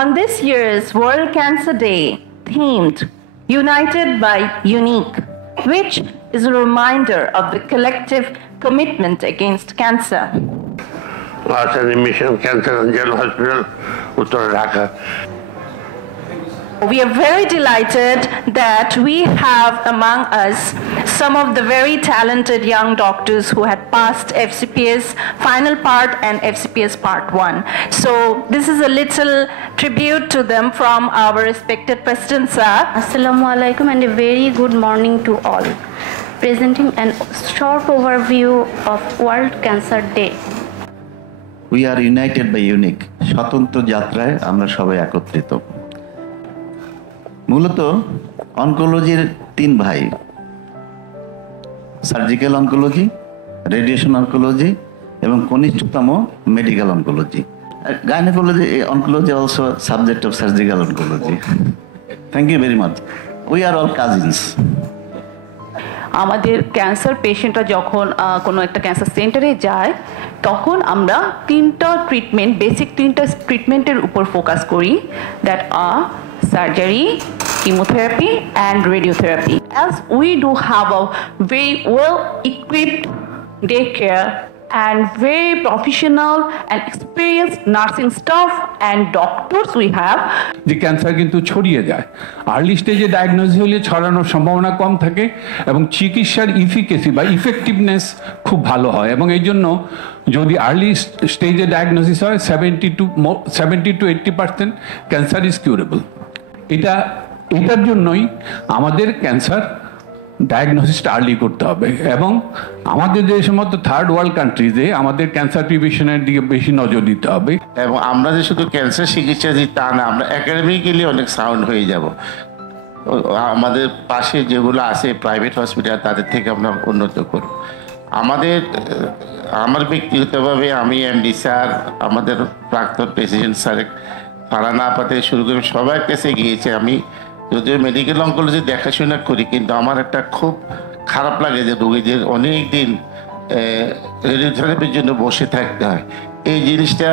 On this year's World Cancer Day, themed United by Unique, which is a reminder of the collective commitment against cancer. Mission Cancer General Hospital, Uttara Dhaka. We are very delighted that we have among us some of the very talented young doctors who had passed FCPS final part and FCPS part 1. So this is a little tribute to them from our respected President Sir. Assalamu alaikum and a very good morning to all. Presenting a short overview of World Cancer Day. We are united by unique. স্বতন্ত্র যাত্রায় আমরা সবাই একত্রিত। মূলত অনকোলজির 3 ভাই, surgical oncology, radiation oncology এবং কনিষ্ঠতম medical oncology. Gynaecology oncology also subject of surgical oncology. Thank you very much. We are all cousins. আমাদের ক্যান্সার পেশেন্টরা যখন কোনো একটা ক্যান্সার সেন্টারে যায় তখন আমরা 3টা ট্রিটমেন্ট, বেসিক 3টা ট্রিটমেন্টের উপর ফোকাস করি, that are surgery, chemotherapy and radiotherapy. As we do have a very well equipped daycare and very professional and experienced nursing staff and doctors we have. যে ক্যান্সার কিন্তু ছড়িয়ে যায়, আর্লি স্টেজে diagnosis হলে ছড়ানোর সম্ভাবনা কম থাকে এবং চিকিৎসার ইফিকেসি বা ইফেক্টিভনেস খুব ভালো হয় এবং এই জন্য যদি আর্লি স্টেজে ডায়াগনোসিস হয় 70 to 80% ক্যান্সার ইজ কিউরেবল। এটার জন্যই আমাদের ক্যান্সার ডায়াগনোসিসটা আর্লি করতে হবে এবং আমাদের যে সমস্ত থার্ড ওয়ার্ল্ড কান্ট্রিজে আমাদের ক্যান্সার প্রিভেনশনের দিকে বেশি নজর দিতে হবে। এবং আমরা যে শুধু ক্যান্সার চিকিৎসা দিই তা না, আমরা একাডেমিক্যালি অনেক সাউন্ড হয়ে যাব। আমাদের পাশে যেগুলো আছে প্রাইভেট হসপিটাল তাদের থেকে আমরা উন্নত করব। আমার ব্যক্তিগতভাবে আমি এমডি স্যার, আমাদের প্রাক্তন প্রেসিডেন্ট স্যার, ফারানা আপাতে শুরু করে সবার কাছে গিয়েছে। আমি যদিও মেডিকেল অনকোলজি দেখাশোনা করি, কিন্তু আমার একটা খুব খারাপ লাগে যে রোগীদের অনেক দিন রেডিওথেরাপির জন্য বসে থাকতে হয়। এই জিনিসটা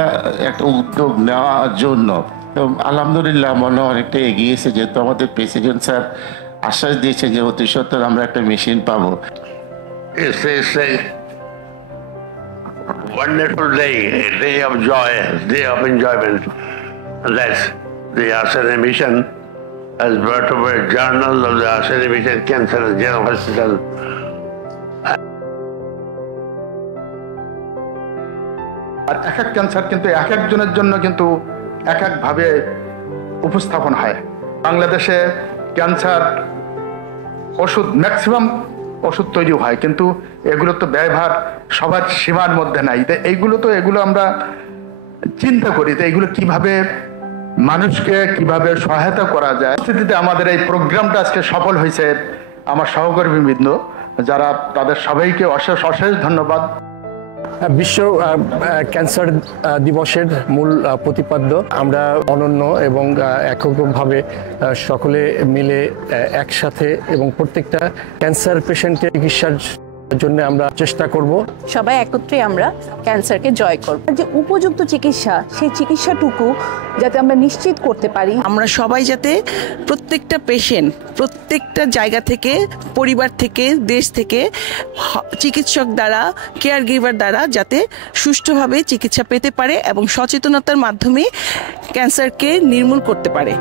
একটা উদ্যোগ নেওয়ার জন্য তো আলহামদুলিল্লাহ মনে অনেকটা এগিয়েছে, যেহেতু আমাদের প্রেসিডেন্ট স্যার আশ্বাস দিয়েছে যে অতি সত্বর আমরা একটা মেশিন পাবো। Wonderful day, a day of joy, a day of enjoyment. That the Asana Mission has brought over a journal of the Asana Mission Cancer General Hospital. আর এক এক ক্যান্সার কিন্তু এক একজনের জন্য কিন্তু এক একভাবে উপস্থাপন হয়। বাংলাদেশে ক্যান্সার ওষুধ ম্যাক্সিমাম ওষুধ তৈরি হয়, কিন্তু এগুলো তো ব্যয়ভার সবার সীমার মধ্যে নাই। তো এগুলো আমরা চিন্তা করি তো এইগুলো কিভাবে মানুষকে কিভাবে সহায়তা করা যায়। স্থিতিতে আমাদের এই প্রোগ্রামটা আজকে সফল হয়েছে। আমার সহকর্মীবৃন্দ যারা, তাদের সবাইকে অশেষ অশেষ ধন্যবাদ। বিশ্ব ক্যান্সার দিবসের মূল প্রতিপাদ্য আমরা অনন্য এবং এককভাবে সকলে মিলে একসাথে এবং প্রত্যেকটা ক্যান্সার পেশেন্টের চিকিৎসার জন্য আমরা চেষ্টা করব। সবাই একত্রে আমরা ক্যান্সারকে জয় করব। যে উপযুক্ত চিকিৎসা, সেই চিকিৎসাটুকু যাতে আমরা নিশ্চিত করতে পারি, আমরা সবাই যাতে প্রত্যেকটা পেশেন্ট প্রত্যেকটা জায়গা থেকে, পরিবার থেকে, দেশ থেকে চিকিৎসক দ্বারা, কেয়ার গিভার দ্বারা যাতে সুষ্ঠুভাবে চিকিৎসা পেতে পারে এবং সচেতনতার মাধ্যমে ক্যান্সারকে নির্মূল করতে পারে।